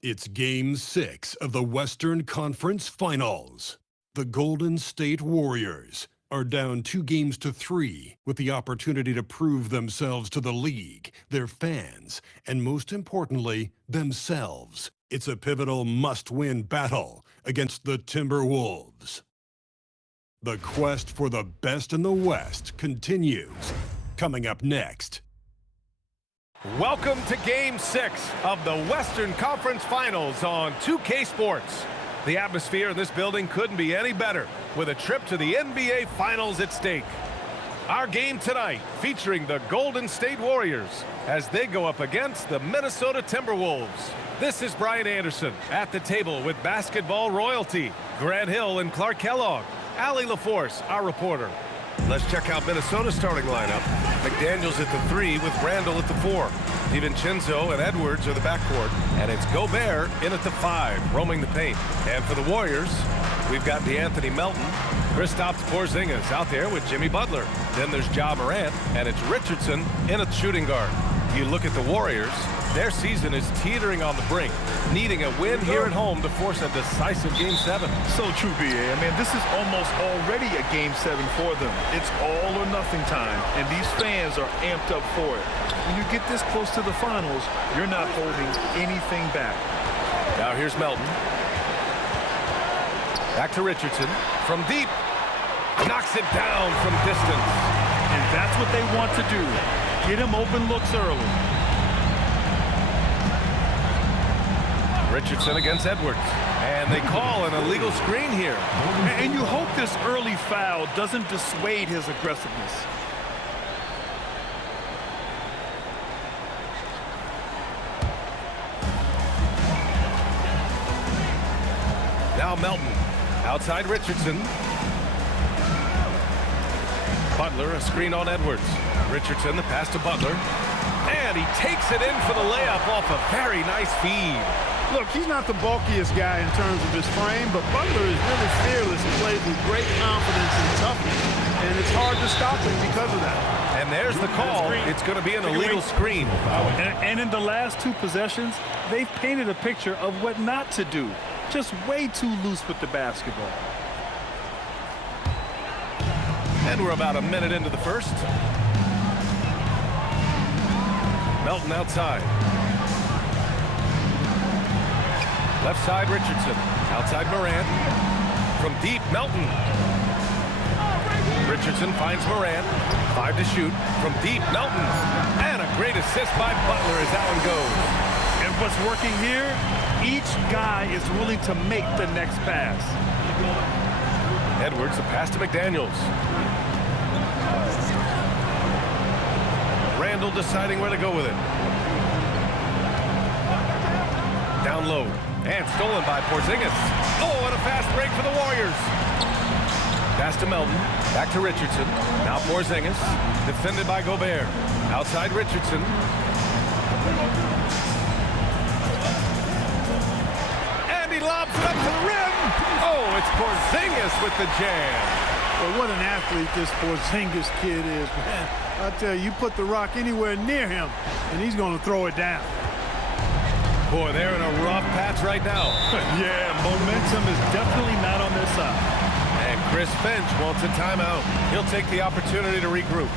It's Game 6 of the Western Conference Finals. The Golden State Warriors are down 2 games to 3 with the opportunity to prove themselves to the league, their fans, and most importantly, themselves. It's a pivotal must-win battle against the Timberwolves. The quest for the best in the West continues. Coming up next. Welcome to Game 6 of the Western Conference Finals on 2K Sports. The atmosphere in this building couldn't be any better, with a trip to the NBA Finals at stake. Our game tonight featuring the Golden State Warriors as they go up against the Minnesota Timberwolves. This is Brian Anderson at the table with basketball royalty, Grant Hill and Clark Kellogg, Allie LaForce, our reporter. Let's check out Minnesota's starting lineup. McDaniels at the 3 with Randall at the 4. DiVincenzo and Edwards are the backcourt. And it's Gobert in at the 5, roaming the paint. And for the Warriors, we've got DeAnthony Melton, Kristaps Porzingis out there with Jimmy Butler. Then there's Ja Morant, and it's Richardson in at shooting guard. You look at the Warriors, their season is teetering on the brink, needing a win here at home to force a decisive Game 7. So true, B.A. I mean, this is almost already a Game 7 for them. It's all or nothing time, and these fans are amped up for it. When you get this close to the finals, you're not holding anything back. Now here's Melton. Back to Richardson. From deep. Knocks it down from distance. And that's what they want to do. Get him open looks early. Richardson against Edwards. And they call an illegal screen here. And you hope this early foul doesn't dissuade his aggressiveness. Now Melton. Outside Richardson. Butler, a screen on Edwards. Richardson, the pass to Butler. And he takes it in for the layup off a very nice feed. Look, he's not the bulkiest guy in terms of his frame, but Butler is really fearless and plays with great confidence and toughness. And it's hard to stop him because of that. And there's the call. It's going to be an illegal screen. And in the last 2 possessions, they've painted a picture of what not to do. Just way too loose with the basketball. And we're about a minute into the first. Melton outside. Left side, Richardson. Outside Morant. From deep, Melton. Richardson finds Morant. 5 to shoot. From deep, Melton. And a great assist by Butler as that one goes. And what's working here, each guy is willing to make the next pass. Edwards, the pass to McDaniels. Randall deciding where to go with it. Down low. And stolen by Porzingis. Oh, and a fast break for the Warriors. Pass to Melton. Back to Richardson. Now Porzingis. Defended by Gobert. Outside Richardson. And he lobs it up to the rim. Oh, it's Porzingis with the jam. Well, what an athlete this Porzingis kid is, man. I tell you, you put the rock anywhere near him, and he's going to throw it down. Boy, they're in a rough patch right now. Yeah, momentum is definitely not on their side. And Chris Finch wants a timeout. He'll take the opportunity to regroup.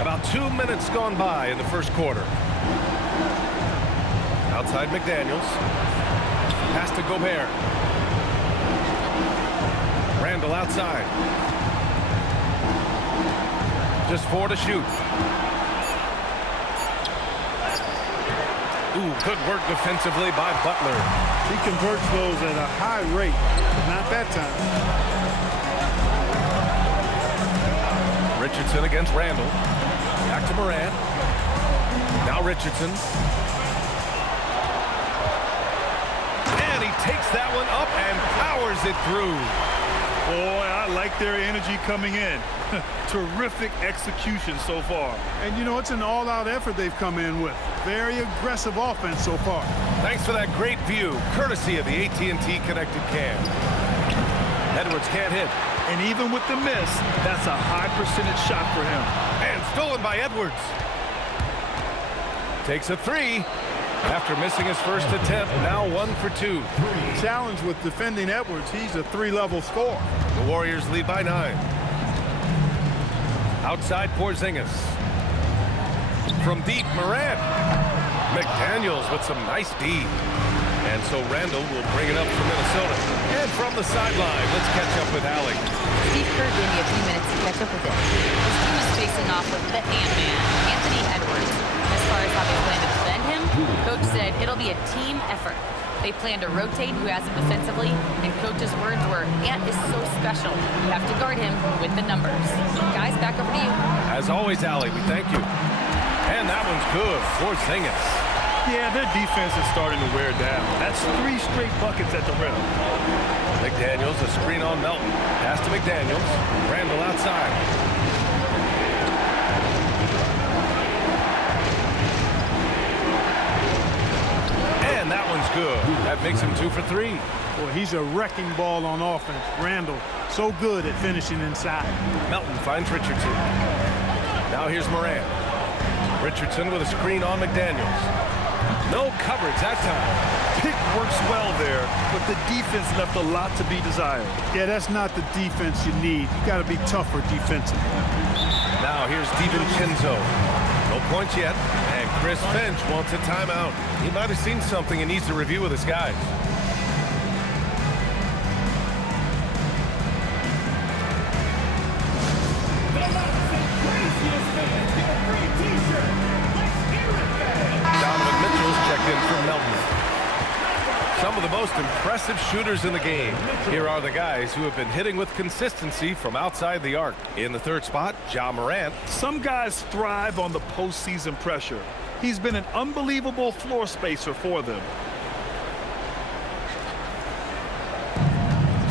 About 2 minutes gone by in the first quarter. Outside McDaniels. Pass to Gobert. Randall outside. Just 4 to shoot. Ooh, good work defensively by Butler. He converts those at a high rate, but not that time. Richardson against Randall. Back to Morant. Now Richardson. And he takes that one up and powers it through. Boy, I like their energy coming in. Terrific execution so far. And, you know, it's an all-out effort they've come in with. Very aggressive offense so far. Thanks for that great view, courtesy of the AT&T Connected Cam. Edwards can't hit. And even with the miss, that's a high percentage shot for him. And stolen by Edwards. Takes a three. After missing his first attempt, now 1 for 2. Challenge with defending Edwards. He's a 3-level scorer. The Warriors lead by 9. Outside Porzingis. From deep, Morant. McDaniels with some nice D. And so Randall will bring it up for Minnesota. And from the sideline, let's catch up with Allie. Steve Kerr gave me a few minutes to catch up with it. His team is facing off with the Ant-Man, Anthony Edwards. As far as how they plan to defend him, Coach said it'll be a team effort. They plan to rotate who has him defensively, and Coach's words were, Ant is so special. You have to guard him with the numbers. Guys, back over to you. As always, Allie, we thank you. And that one's good. Porzingis. Yeah, their defense is starting to wear down. That's 3 straight buckets at the rim. McDaniels, a screen on Melton. Pass to McDaniels. Randall outside. And that one's good. That makes him 2 for 3. Boy, he's a wrecking ball on offense. Randall, so good at finishing inside. Melton finds Richardson. Now here's Morant. Richardson with a screen on McDaniels. No coverage that time. Pick works well there, but the defense left a lot to be desired. Yeah, that's not the defense you need. You got to be tougher defensively. Now here's DiVincenzo. No points yet, and Chris Finch wants a timeout. He might have seen something and needs to review with his guys. Donovan Mitchell's checked in for Melton. Some of the most impressive shooters in the game. Here are the guys who have been hitting with consistency from outside the arc. In the third spot, Ja Morant. Some guys thrive on the postseason pressure. He's been an unbelievable floor spacer for them.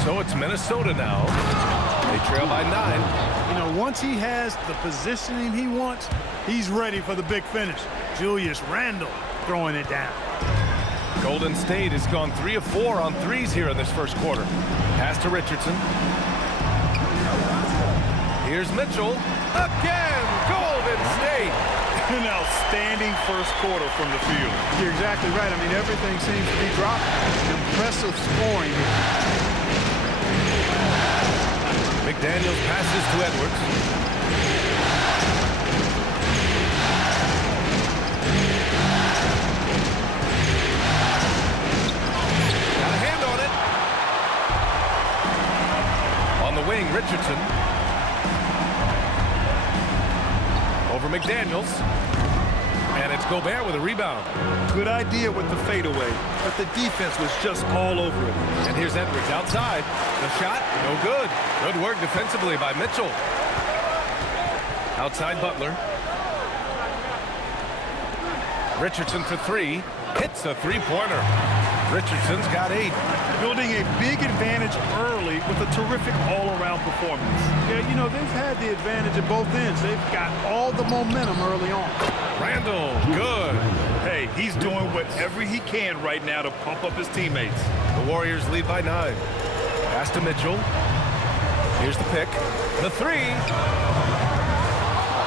So it's Minnesota now. They trail by 9. You know, once he has the positioning he wants, he's ready for the big finish. Julius Randle throwing it down. Golden State has gone 3 of 4 on threes here in this first quarter. Pass to Richardson. Here's Mitchell. Again, Golden State. An outstanding first quarter from the field. You're exactly right. I mean, everything seems to be dropping. Impressive scoring here. McDaniels passes to Edwards. Got a hand on it. On the wing, Richardson. Over McDaniels. And it's Gobert with a rebound. Good idea with the fadeaway, but the defense was just all over it. And here's Edwards outside. The shot, no good. Good work defensively by Mitchell. Outside Butler. Richardson for 3. Hits a 3-pointer. Richardson's got 8. Building a big advantage early with a terrific all-around performance. Yeah, you know, they've had the advantage at both ends. They've got all the momentum early on. Randall, good. Hey, he's doing whatever he can right now to pump up his teammates. The Warriors lead by 9. Pass to Mitchell. Here's the pick. The 3.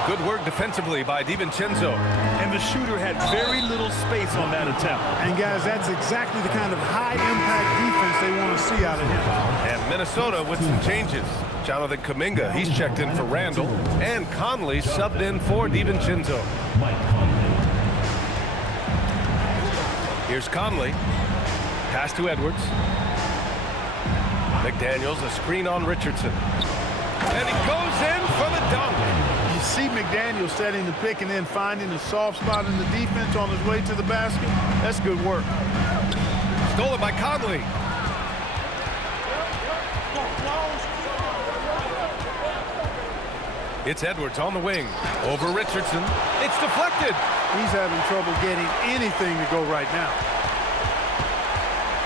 Good work defensively by DiVincenzo. And the shooter had very little space on that attempt. And, guys, that's exactly the kind of high-impact defense they want to see out of him. And Minnesota with some changes. Jonathan Kuminga, he's checked in for Randall. And Conley subbed in for DiVincenzo. Here's Conley. Pass to Edwards. McDaniels, a screen on Richardson. And he goes in for the dunk. You see McDaniel setting the pick and then finding a soft spot in the defense on his way to the basket. That's good work. Stolen by Conley. It's Edwards on the wing. Over Richardson. It's deflected. He's having trouble getting anything to go right now.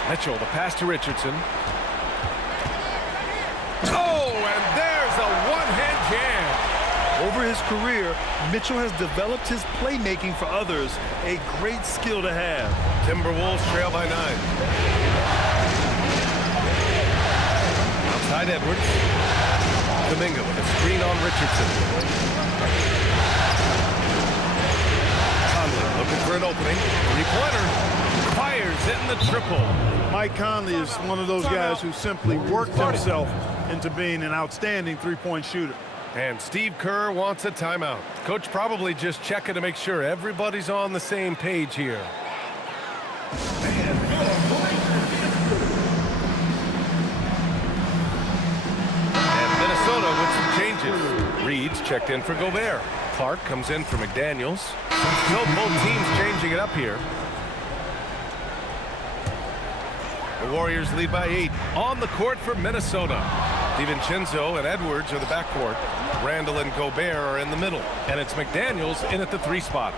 Mitchell, the pass to Richardson. Oh! Over his career, Mitchell has developed his playmaking for others, a great skill to have. Timberwolves trail by 9. Outside Edwards. Kuminga with a screen on Richardson. Conley looking for an opening. Three-pointer. Fires in the triple. Mike Conley is one of those guys who simply worked himself into being an outstanding three-point shooter. And Steve Kerr wants a timeout. Coach probably just checking to make sure everybody's on the same page here. And Minnesota with some changes. Reed's checked in for Gobert. Clark comes in for McDaniels. So both teams changing it up here. The Warriors lead by 8. On the court for Minnesota. DiVincenzo and Edwards are the backcourt. Randall and Gobert are in the middle. And it's McDaniels in at the 3 spot.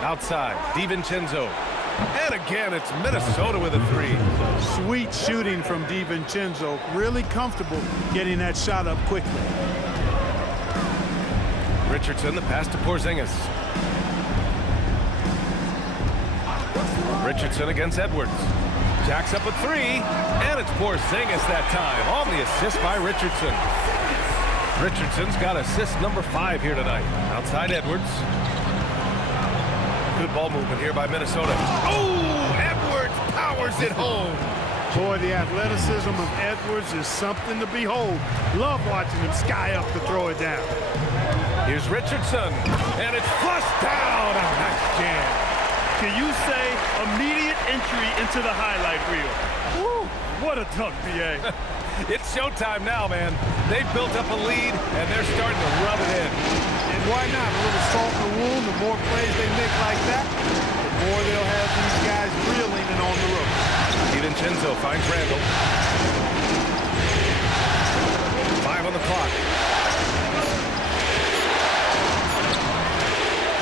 Outside, DiVincenzo. And again, it's Minnesota with a 3. Sweet shooting from DiVincenzo. Really comfortable getting that shot up quickly. Richardson, the pass to Porzingis. Richardson against Edwards. Jacks up a 3, and it's Porzingis that time on the assist by Richardson. Richardson's got assist number 5 here tonight. Outside Edwards. Good ball movement here by Minnesota. Oh, Edwards powers it home. Boy, the athleticism of Edwards is something to behold. Love watching him sky up to throw it down. Here's Richardson, and it's flushed down. A nice jam. Can you say immediate entry into the highlight reel? Woo, what a dunk, B.A. It's showtime now, man. They've built up a lead, and they're starting to rub it in. And why not? A little salt in the wound. The more plays they make like that, the more they'll have these guys reeling and on the road. DiVincenzo finds Randall. 5 on the clock.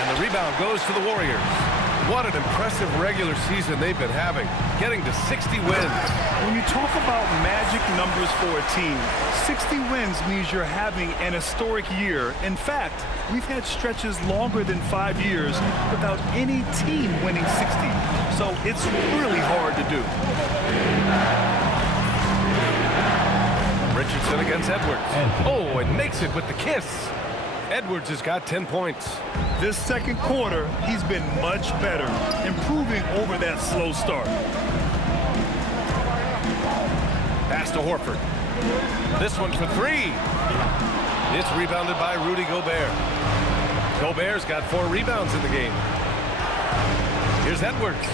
And the rebound goes to the Warriors. What an impressive regular season they've been having, getting to 60 wins. When you talk about magic numbers for a team, 60 wins means you're having an historic year. In fact, we've had stretches longer than 5 years without any team winning 60. So it's really hard to do. Richardson against Edwards. Oh, and makes it with the kiss. Edwards has got 10 points. This second quarter, he's been much better, improving over that slow start. Pass to Horford. This one for 3. It's rebounded by Rudy Gobert. Gobert's got 4 rebounds in the game. Here's Edwards.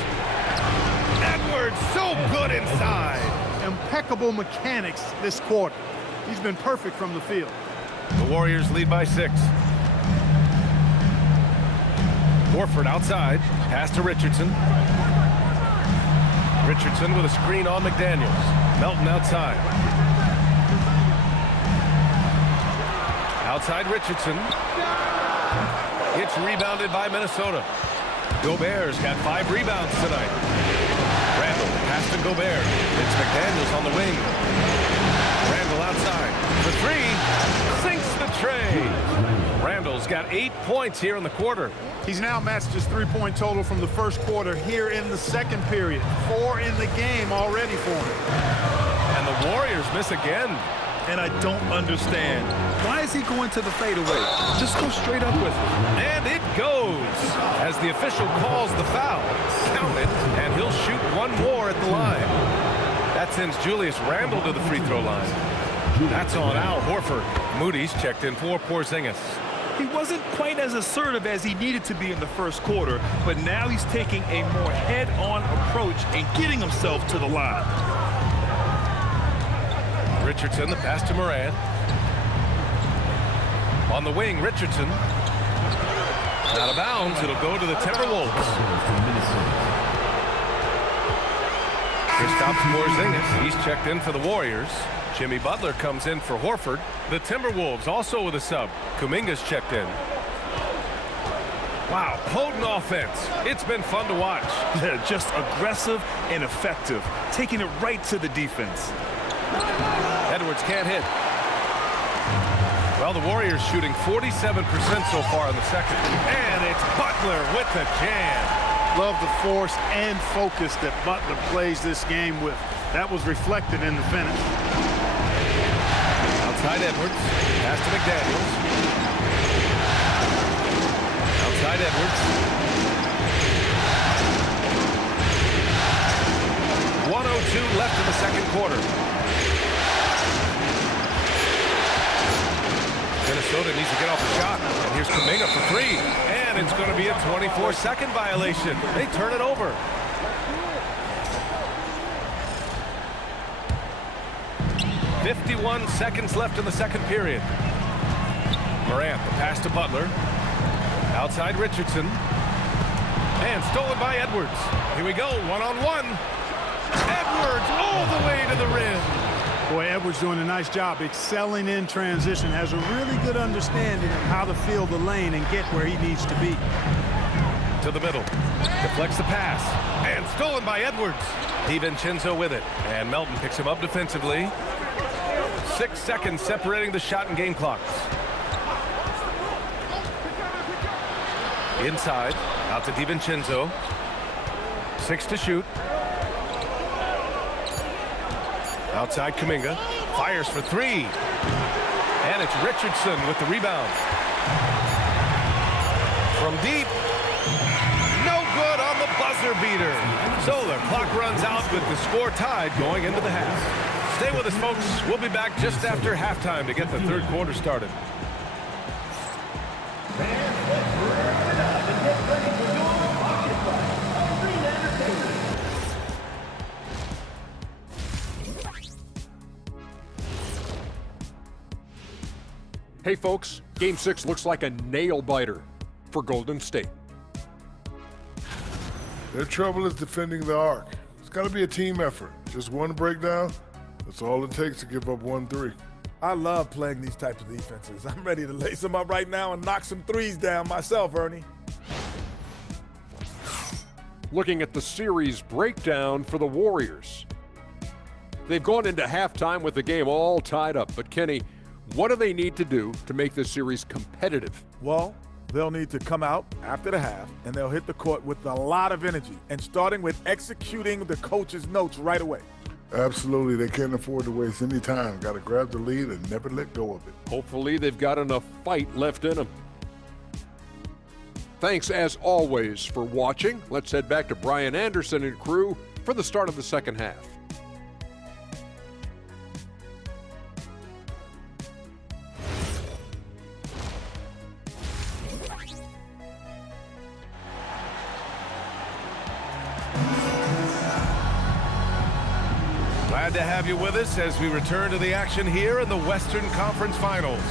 Edwards, so good inside. Impeccable mechanics this quarter. He's been perfect from the field. The Warriors lead by 6. Horford outside. Pass to Richardson. Richardson with a screen on McDaniels. Melton outside. Outside Richardson. It's rebounded by Minnesota. Gobert's got 5 rebounds tonight. Randall pass to Gobert. It's McDaniels on the wing. Randall outside. For 3. Sinks the tray. Randall's got 8 points here in the quarter. He's now matched his three-point total from the first quarter here in the second period. 4 in the game already for him. And the Warriors miss again. And I don't understand. Why is he going to the fadeaway? Just go straight up with it. And it goes. As the official calls the foul, count it, and he'll shoot 1 more at the line. That sends Julius Randle to the free throw line. That's on Al Horford. Moody's checked in for Porzingis. He wasn't quite as assertive as he needed to be in the first quarter, but now he's taking a more head-on approach and getting himself to the line. Richardson, the pass to Morant. On the wing, Richardson. Out of bounds, it'll go to the Timberwolves. Here stops Porzingis. He's checked in for the Warriors. Jimmy Butler comes in for Horford. The Timberwolves also with a sub. Kuminga's checked in. Wow, potent offense. It's been fun to watch. Just aggressive and effective, taking it right to the defense. Edwards can't hit. Well, the Warriors shooting 47% so far in the second. And it's Butler with the jam. Love the force and focus that Butler plays this game with. That was reflected in the finish. Outside Edwards. Pass to McDaniels. Outside Edwards. 1:02 left in the second quarter. Minnesota needs to get off a shot. And here's Kuminga for three. And it's going to be a 24-second violation. They turn it over. .51 seconds left in the second period. Morant, the pass to Butler. Outside Richardson. And stolen by Edwards. Here we go, one-on-one. Edwards all the way to the rim. Boy, Edwards doing a nice job excelling in transition. Has a really good understanding of how to fill the lane and get where he needs to be. To the middle. Deflects the pass. And stolen by Edwards. DiVincenzo with it. And Melton picks him up defensively. 6 seconds separating the shot and game clocks. Inside. Out to DiVincenzo. 6 to shoot. Outside Kuminga. Fires for three. And it's Richardson with the rebound. From deep. No good on the buzzer beater. So the clock runs out with the score tied going into the half. Stay with us, folks. We'll be back just after halftime to get the third quarter started. Hey folks, Game 6 looks like a nail-biter for Golden State. Their trouble is defending the arc. It's got to be a team effort. Just one breakdown, that's all it takes to give up 1-3. I love playing these types of defenses. I'm ready to lace them up right now and knock some threes down myself, Ernie. Looking at the series breakdown for the Warriors. They've gone into halftime with the game all tied up, but Kenny, what do they need to do to make this series competitive? Well, they'll need to come out after the half, and they'll hit the court with a lot of energy, and starting with executing the coach's notes right away. Absolutely, they can't afford to waste any time. Got to grab the lead and never let go of it. Hopefully they've got enough fight left in them. Thanks as always for watching. Let's head back to Brian Anderson and crew for the start of the second half. Glad to have you with us as we return to the action here in the Western Conference Finals.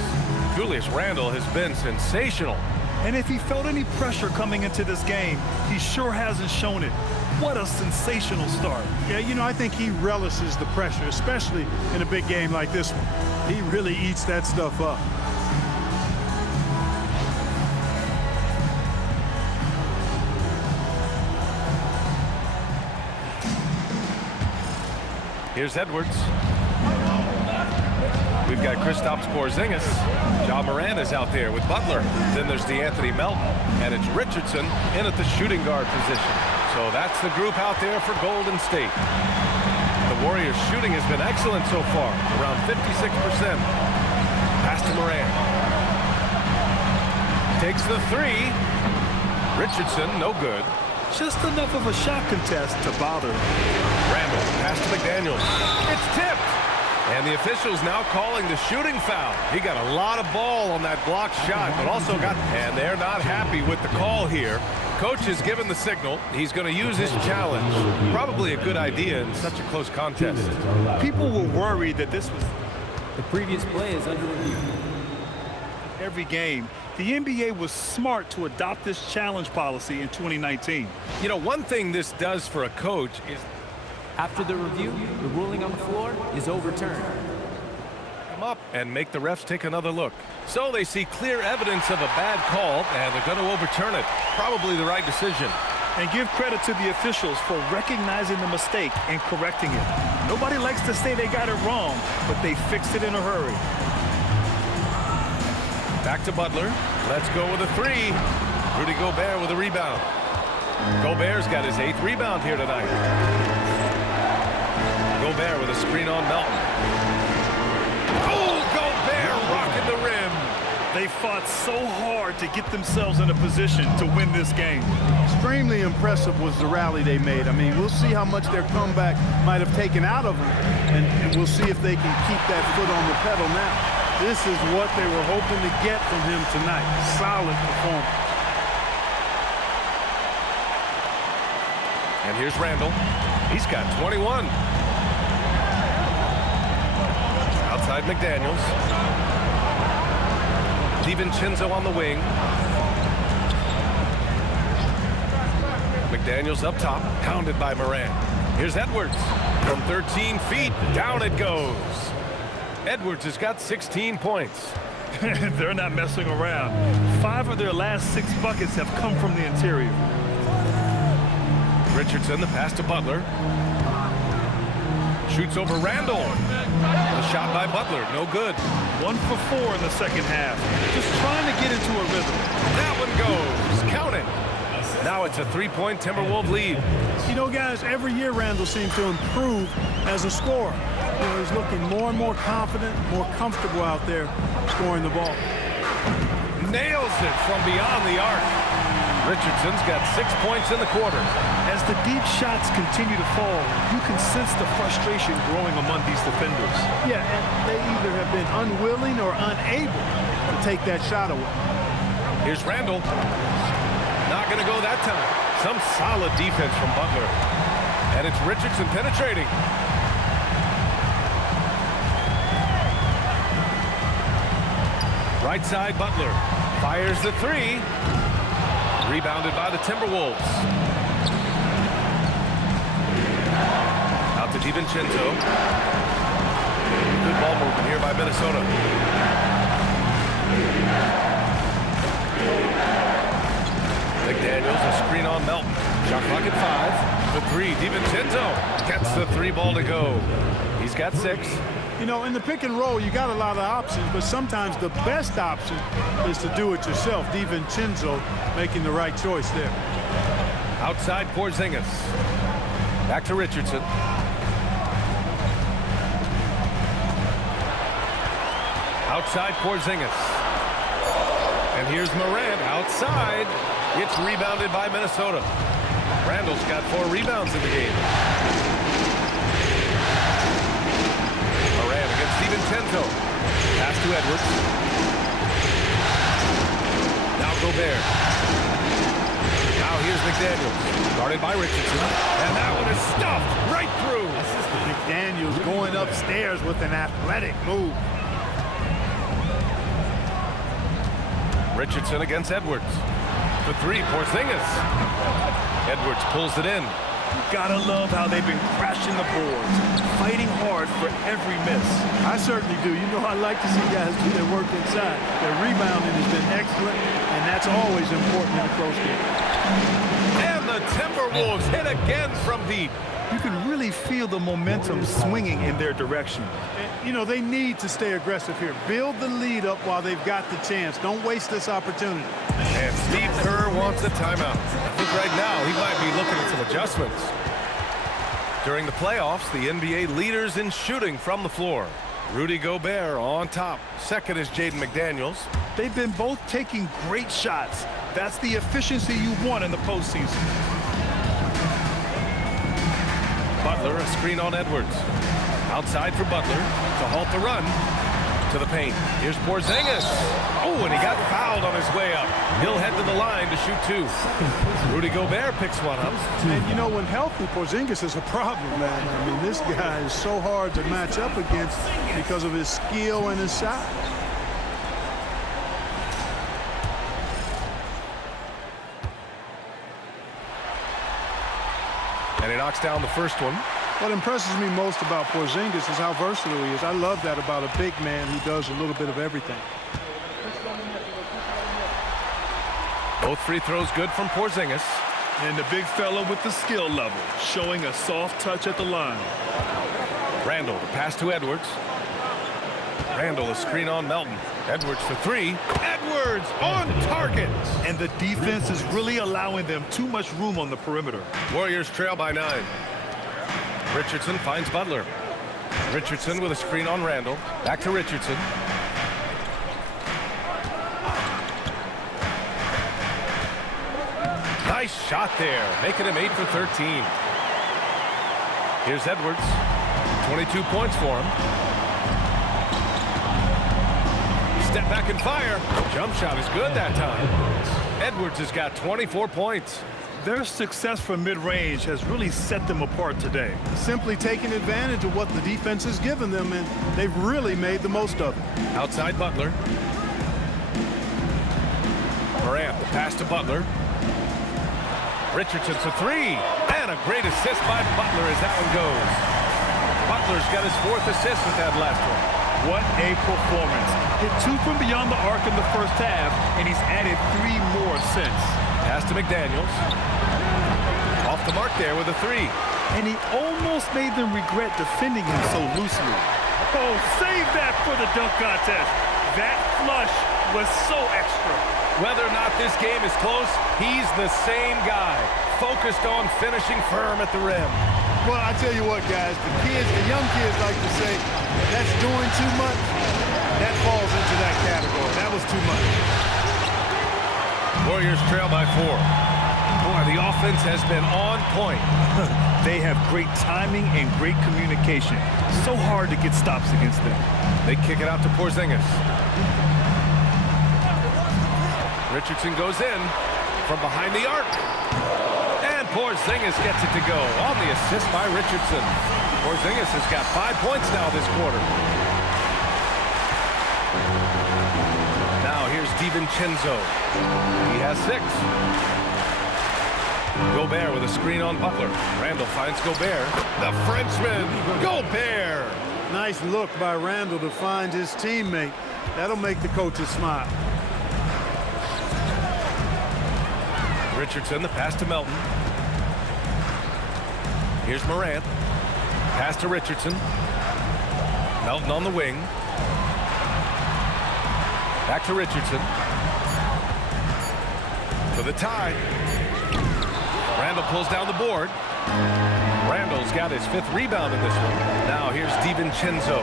Julius Randle has been sensational. And if he felt any pressure coming into this game, he sure hasn't shown it. What a sensational start. Yeah, you know, I think he relishes the pressure, especially in a big game like this one. He really eats that stuff up. Here's Edwards. We've got Kristaps Porzingis. Ja Morant is out there with Butler. Then there's DeAnthony Melton. And it's Richardson in at the shooting guard position. So that's the group out there for Golden State. The Warriors' shooting has been excellent so far, around 56%. Pass to Morant. Takes the three. Richardson, no good. Just enough of a shot contest to bother. Randle, pass to McDaniels. It's tipped. And the officials now calling the shooting foul. He got a lot of ball on that blocked shot, but also got... And they're not happy with the call here. Coach has given the signal. He's going to use his challenge. Probably a good idea in such a close contest. People were worried that this was... The previous play is under review. Every game, the NBA was smart to adopt this challenge policy in 2019. You know, one thing this does for a coach is... After the review, the ruling on the floor is overturned. Come up and make the refs take another look. So they see clear evidence of a bad call, and they're going to overturn it. Probably the right decision. And give credit to the officials for recognizing the mistake and correcting it. Nobody likes to say they got it wrong, but they fixed it in a hurry. Back to Butler. Let's go with a three. Rudy Gobert with a rebound. Gobert's got his 8th rebound here tonight. Gobert with a screen on Melton. Oh, Gobert rocking the rim. They fought so hard to get themselves in a position to win this game. Extremely impressive was the rally they made. I mean, we'll see how much their comeback might have taken out of them, and we'll see if they can keep that foot on the pedal now. This is what they were hoping to get from him tonight. Solid performance. And here's Randall. He's got 21. Outside McDaniels. DiVincenzo on the wing. McDaniels up top, pounded by Morant. Here's Edwards. From 13 feet, down it goes. Edwards has got 16 points. They're not messing around. 5 of their last 6 buckets have come from the interior. Richardson, the pass to Butler. Shoots over Randall. The shot by Butler, no good. 1 for 4 in the second half. Just trying to get into a rhythm. That one goes. Count it. Now it's a 3-point Timberwolves lead. You know, guys, every year Randall seems to improve as a scorer. You know, he's looking more and more confident, more comfortable out there scoring the ball. Nails it from beyond the arc. Richardson's got 6 points in the quarter. As the deep shots continue to fall, you can sense the frustration growing among these defenders. Yeah, and they either have been unwilling or unable to take that shot away. Here's Randall. Not going to go that time. Some solid defense from Butler. And it's Richardson penetrating. Right side, Butler. Fires the three. Rebounded by the Timberwolves. Out to DiVincenzo. Good ball movement here by Minnesota. McDaniels, a screen on Melton. Shot clock at 5. The three, DiVincenzo gets the 3 ball to go. He's got 6. You know, in the pick and roll, you got a lot of options, but sometimes the best option is to do it yourself. DiVincenzo making the right choice there. Outside Porzingis. Back to Richardson. Outside Porzingis. And here's Morant outside. It's rebounded by Minnesota. Randall's got 4 rebounds in the game. Morant against DiVincenzo. Pass to Edwards. Now Gobert. Now here's McDaniels. Guarded by Richardson. And that one is stuffed right through. McDaniels going upstairs with an athletic move. Richardson against Edwards. For 3, Porzingis. Edwards pulls it in. You gotta love how they've been crashing the boards, fighting hard for every miss. I certainly do. You know, I like to see guys do their work inside. Their rebounding has been excellent, and that's always important in a close game. And the Timberwolves hit again from deep. You can really feel the momentum swinging in their direction. And, you know, they need to stay aggressive here. Build the lead up while they've got the chance. Don't waste this opportunity. And Steve Kerr wants a timeout. I think right now he might be looking at some adjustments. During the playoffs, the NBA leaders in shooting from the floor. Rudy Gobert on top. Second is Jaden McDaniels. They've been both taking great shots. That's the efficiency you want in the postseason. Butler, a screen on Edwards. Outside for Butler to halt the run. To the paint. Here's Porzingis. Oh, and he got fouled on his way up. He'll head to the line to shoot 2. Rudy Gobert picks one up. And you know, when healthy, Porzingis is a problem, man. I mean, this guy is so hard to match up against because of his skill and his size. And he knocks down the first one. What impresses me most about Porzingis is how versatile he is. I love that about a big man who does a little bit of everything. Both free throws good from Porzingis. And the big fella with the skill level, showing a soft touch at the line. Randall, the pass to Edwards. Randall, a screen on Melton. Edwards for three. Edwards on target. And the defense is really allowing them too much room on the perimeter. Warriors trail by 9. Richardson finds Butler. Richardson with a screen on Randall. Back to Richardson. Nice shot there, making him 8 for 13. Here's Edwards. 22 points for him. Step back and fire. Jump shot is good that time. Edwards has got 24 points. Their success from mid-range has really set them apart today. Simply taking advantage of what the defense has given them, and they've really made the most of it. Outside Butler. Morant, the pass to Butler. Richardson for three. And a great assist by Butler as that one goes. Butler's got his 4th assist with that last one. What a performance. Hit 2 from beyond the arc in the first half, and he's added 3 more since. Pass to McDaniels. Off the mark there with a 3. And he almost made them regret defending him so loosely. Oh, save that for the dunk contest. That flush was so extra. Whether or not this game is close, he's the same guy, focused on finishing firm at the rim. Well, I tell you what, guys, the young kids like to say, that's doing too much. That falls into that category. That was too much. Warriors trail by 4. Boy, the offense has been on point. They have great timing and great communication. So hard to get stops against them. They kick it out to Porzingis. Richardson goes in from behind the arc. And Porzingis gets it to go on the assist by Richardson. Porzingis has got 5 points now this quarter. Now here's DiVincenzo. He has 6. Gobert with a screen on Butler. Randall finds Gobert. The Frenchman, Gobert. Nice look by Randall to find his teammate. That'll make the coaches smile. Richardson, the pass to Melton. Here's Morant. Pass to Richardson. Melton on the wing. Back to Richardson. For the tie. Randall pulls down the board. Randall's got his 5th rebound in this one. Now here's DiVincenzo.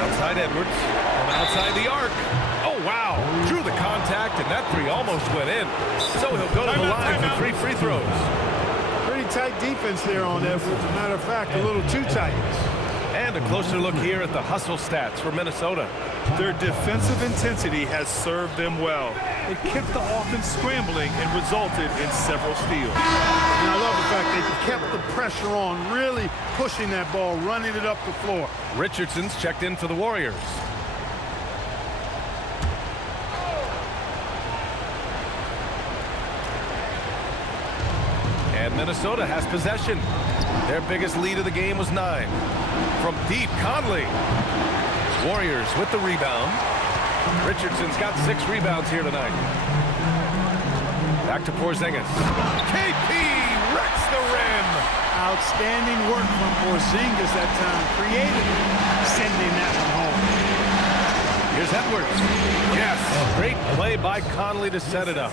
Outside Edwards. From outside the arc. Oh, wow. Drew the contact, and that 3 almost went in. So he'll go to the line for 3 free throws. Pretty tight defense there on Edwards. As a matter of fact, a little too tight. And a closer look here at the hustle stats for Minnesota. Their defensive intensity has served them well. It kept the offense scrambling and resulted in several steals. And I love the fact they kept the pressure on, really pushing that ball, running it up the floor. Richardson's checked in for the Warriors. And Minnesota has possession. Their biggest lead of the game was 9. From deep, Conley. Warriors with the rebound. Richardson's got 6 rebounds here tonight. Back to Porzingis. KP wrecks the rim. Outstanding work from Porzingis that time, creative, sending that one home. Here's Edwards. Yes, great play by Conley to set it up.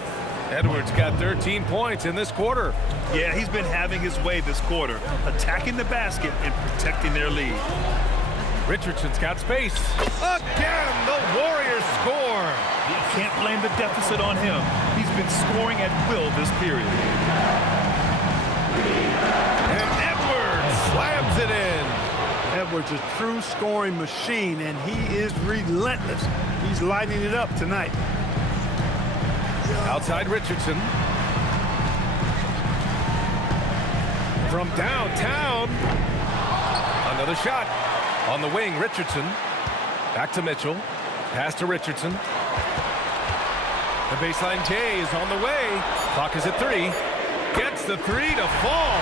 Edwards got 13 points in this quarter. Yeah, he's been having his way this quarter, attacking the basket and protecting their lead. Richardson's got space. Again, the Warriors score. You can't blame the deficit on him. He's been scoring at will this period. And Edwards slams it in. Edwards, a true scoring machine, and he is relentless. He's lighting it up tonight. Outside Richardson. From downtown. Another shot. On the wing, Richardson. Back to Mitchell. Pass to Richardson. The baseline J is on the way. Clock is at 3. Gets the 3 to fall.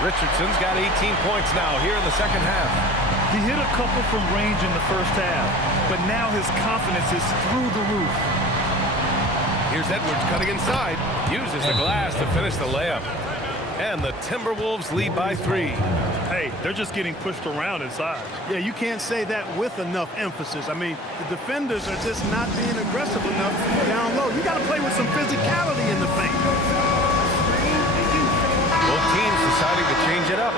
Richardson's got 18 points now here in the second half. He hit a couple from range in the first half, but now his confidence is through the roof. Here's Edwards cutting inside. Uses the glass to finish the layup. And the Timberwolves lead by 3. Hey, they're just getting pushed around inside. Yeah, you can't say that with enough emphasis. I mean, the defenders are just not being aggressive enough down low. You got to play with some physicality in the paint. Both teams deciding to change it up.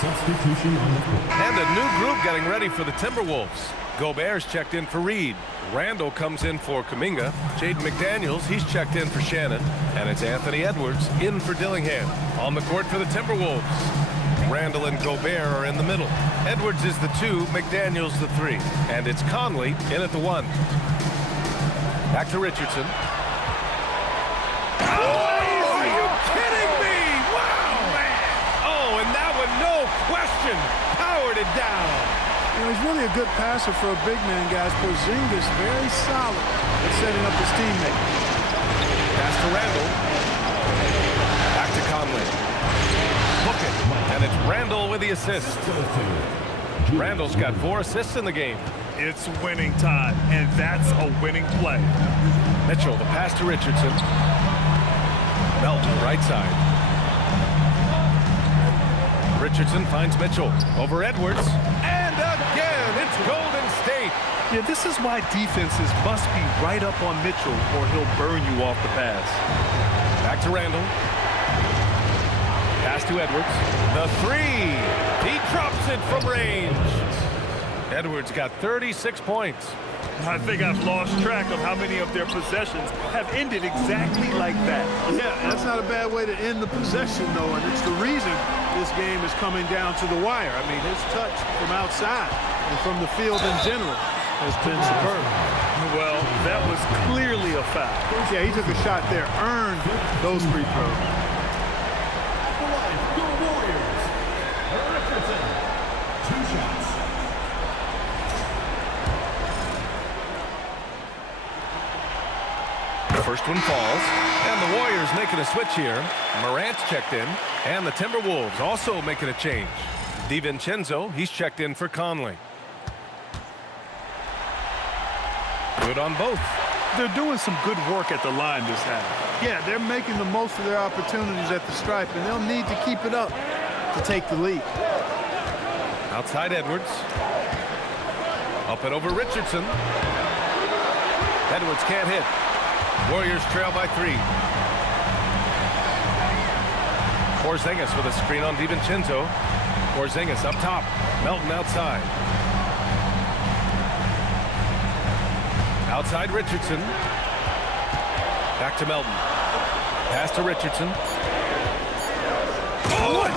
Substitution on the court. And a new group getting ready for the Timberwolves. Gobert's checked in for Reed. Randall comes in for Kuminga. Jaden McDaniels, he's checked in for Shannon. And it's Anthony Edwards in for Dillingham. On the court for the Timberwolves. Randall and Gobert are in the middle. Edwards is the 2, McDaniels the 3. And it's Conley in at the 1. Back to Richardson. Are you kidding me? Wow, man. Oh, and that one, no question, powered it down. You know, he's really a good passer for a big man, guys. Porzingis very solid at setting up his teammate. Pass to Randall. Back to Conley. Book it. And it's Randall with the assist. Randall's got 4 assists in the game. It's winning time, and that's a winning play. Mitchell, the pass to Richardson. Melton, right side. Richardson finds Mitchell over Edwards. And again, it's Golden State. Yeah, this is why defenses must be right up on Mitchell or he'll burn you off the pass. Back to Randall. Pass to Edwards. The 3. He drops it from range. Edwards got 36 points. I think I've lost track of how many of their possessions have ended exactly like that. Yeah, that's not a bad way to end the possession, though, and it's the reason this game is coming down to the wire. I mean, his touch from outside and from the field in general has been superb. Well, that was clearly a foul. Yeah, he took a shot there, earned those free throws. The Warriors. Richardson. 2 shots. First one falls, and the Warriors making a switch here. Morant's checked in, and the Timberwolves also making a change. DiVincenzo, he's checked in for Conley. Good on both. They're doing some good work at the line this half. Yeah, they're making the most of their opportunities at the stripe, and they'll need to keep it up to take the lead. Outside Edwards. Up and over Richardson. Edwards can't hit. Warriors trail by 3. Porzingis with a screen on DiVincenzo. Porzingis up top. Melton outside. Outside Richardson. Back to Melton. Pass to Richardson. Oh, wow!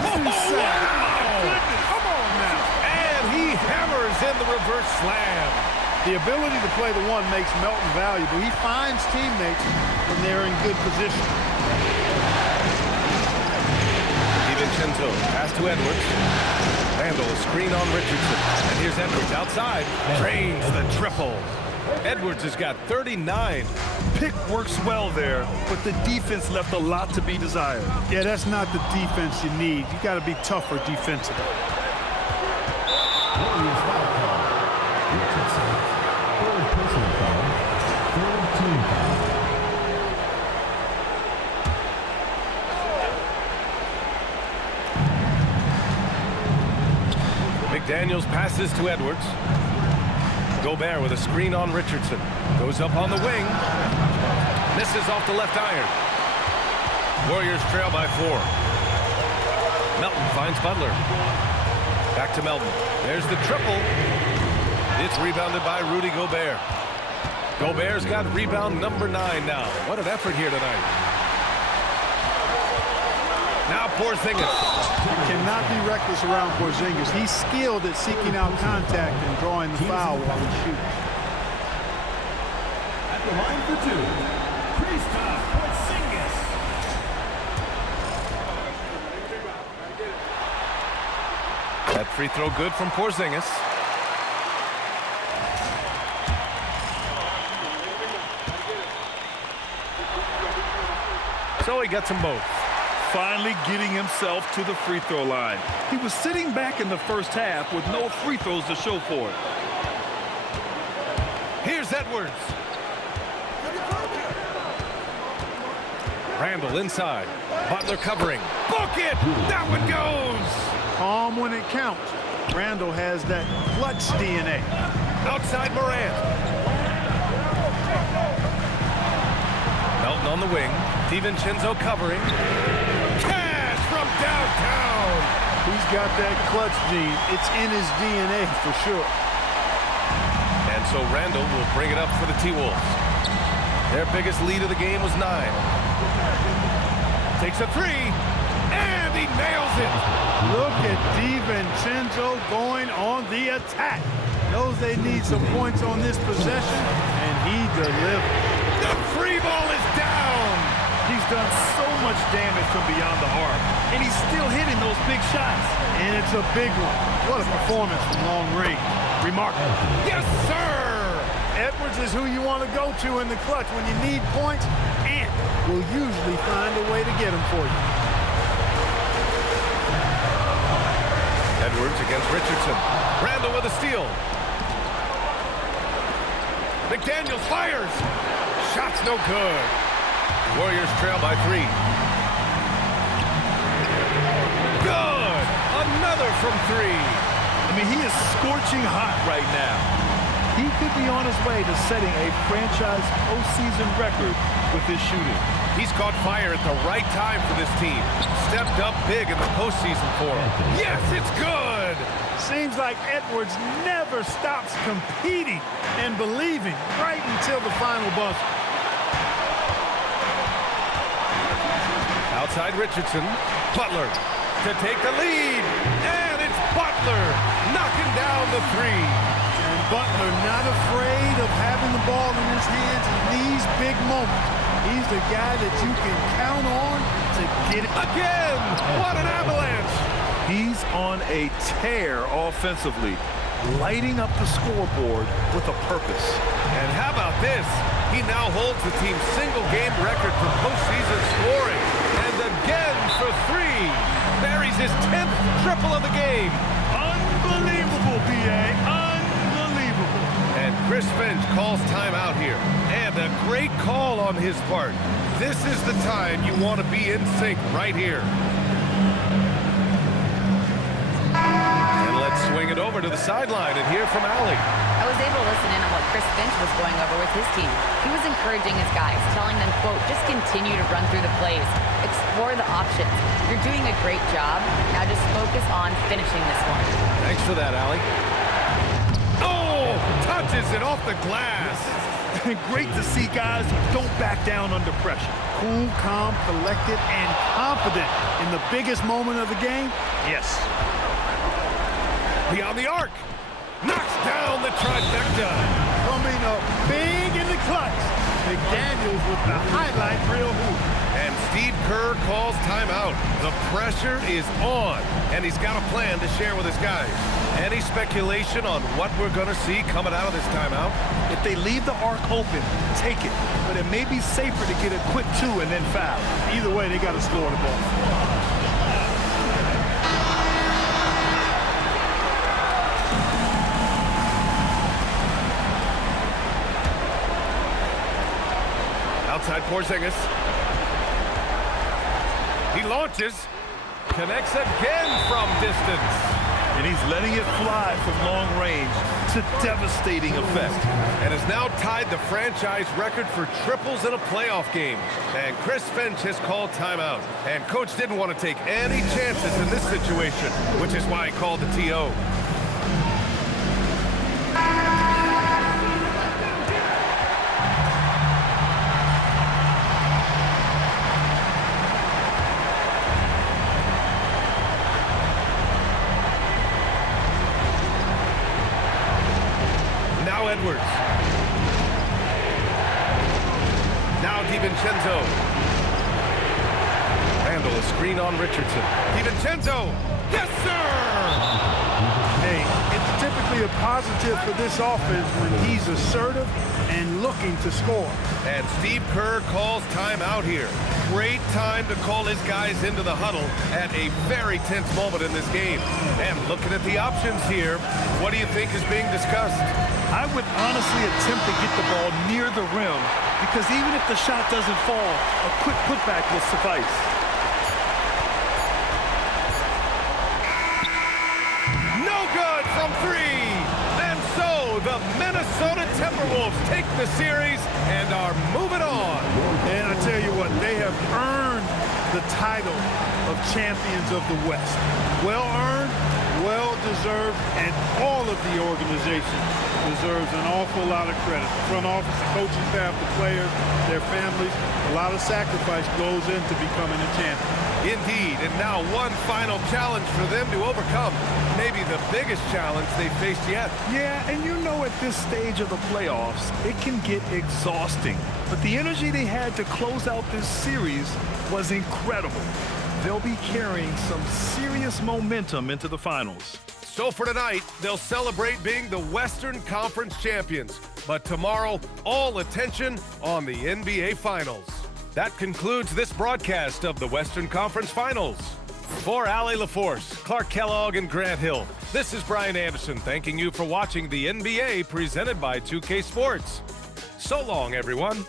Come on now. And he hammers in the reverse slam. The ability to play the 1 makes Melton valuable. He finds teammates when they're in good position. DiVincenzo, pass to Edwards. Randall, screen on Richardson. And here's Edwards outside. Drains the triple. Edwards has got 39. Pick works well there, but the defense left a lot to be desired. Yeah, that's not the defense you need. You got to be tougher defensively. Warriors foul call. Richardson. 3rd personal foul. 3rd team foul. McDaniels passes to Edwards. Gobert with a screen on Richardson. Goes up on the wing. Misses off the left iron. Warriors trail by 4. Melton finds Butler. Back to Melton. There's the triple. It's rebounded by Rudy Gobert. Gobert's got rebound number 9 now. What an effort here tonight. Now Porzingis. Cannot be reckless around Porzingis. He's skilled at seeking out contact and drawing the foul while he shoots. At the line for 2, Kristaps Porzingis. That free throw good from Porzingis. So he gets them both. Finally getting himself to the free throw line. He was sitting back in the first half with no free throws to show for it. Here's Edwards. Randall inside. Butler covering. Book it! That one goes! Calm when it counts. Randall has that clutch DNA. Outside Morant. Melton on the wing. DiVincenzo covering. Cash from downtown! He's got that clutch gene. It's in his DNA for sure. And so Randall will bring it up for the T-Wolves. Their biggest lead of the game was 9. Takes a 3, and he nails it. Look at DiVincenzo going on the attack. Knows they need some points on this possession, and he delivered. The free ball is down. He's done so much damage from beyond the arc, and he's still hitting those big shots. And it's a big one. What a performance from long range. Remarkable. Yes, sir. Edwards is who you want to go to in the clutch when you need points, and will usually find a way to get them for you. Edwards against Richardson. Randall with a steal. McDaniels fires. Shot's no good. Warriors trail by 3. Good. Another from 3. I mean, he is scorching hot right now. He could be on his way to setting a franchise postseason record with his shooting. He's caught fire at the right time for this team. Stepped up big in the postseason for him. Yes, it's good! Seems like Edwards never stops competing and believing right until the final buzzer. Outside Richardson. Butler to take the lead. And it's Butler knocking down the 3. Butler not afraid of having the ball in his hands in these big moments. He's the guy that you can count on to get it. Again! What an avalanche! He's on a tear offensively, lighting up the scoreboard with a purpose. And how about this? He now holds the team's single-game record for postseason scoring. And again for 3. Buries his 10th triple of the game. Unbelievable, B.A. And Chris Finch calls timeout here. And a great call on his part. This is the time you want to be in sync right here. And let's swing it over to the sideline and hear from Allie. I was able to listen in on what Chris Finch was going over with his team. He was encouraging his guys, telling them, quote, just continue to run through the plays. Explore the options. You're doing a great job. Now just focus on finishing this one. Thanks for that, Allie. Oh, touches it off the glass. Great to see guys who don't back down under pressure. Cool, calm, collected, and confident in the biggest moment of the game. Yes. Beyond the arc. Knocks down the trifecta. Coming up big in the clutch. McDaniels with the highlight reel hoop. And Steve Kerr calls timeout. The pressure is on, and he's got a plan to share with his guys. Any speculation on what we're going to see coming out of this timeout? If they leave the arc open, take it. But it may be safer to get a quick 2 and then foul. Either way, they got to score the ball. Outside Porzingis. He launches. Connects again from distance. And he's letting it fly from long range to devastating effect. And has now tied the franchise record for triples in a playoff game. And Chris Finch has called timeout. And coach didn't want to take any chances in this situation, which is why he called the TO. Edwards. Now DiVincenzo. Randall, a screen on Richardson. DiVincenzo. Yes, sir! Hey, it's typically a positive for this offense when he's assertive and looking to score. And Steve Kerr calls timeout here. Great time to call his guys into the huddle at a very tense moment in this game. And looking at the options here, what do you think is being discussed? I would honestly attempt to get the ball near the rim because even if the shot doesn't fall, a quick putback will suffice. No good from three. And so the Minnesota Timberwolves take the series and are moving on. And I tell you what, they have earned the title of champions of the West. Well earned, well deserved, and all of the organization deserves an awful lot of credit. The front office, the coaching staff, the players, their families, a lot of sacrifice goes into becoming a champion. Indeed, and now one final challenge for them to overcome. Maybe the biggest challenge they've faced yet. Yeah, and you know at this stage of the playoffs, it can get exhausting. But the energy they had to close out this series was incredible. They'll be carrying some serious momentum into the finals. So for tonight, they'll celebrate being the Western Conference champions. But tomorrow, all attention on the NBA Finals. That concludes this broadcast of the Western Conference Finals. For Allie LaForce, Clark Kellogg, and Grant Hill, this is Brian Anderson thanking you for watching the NBA presented by 2K Sports. So long, everyone.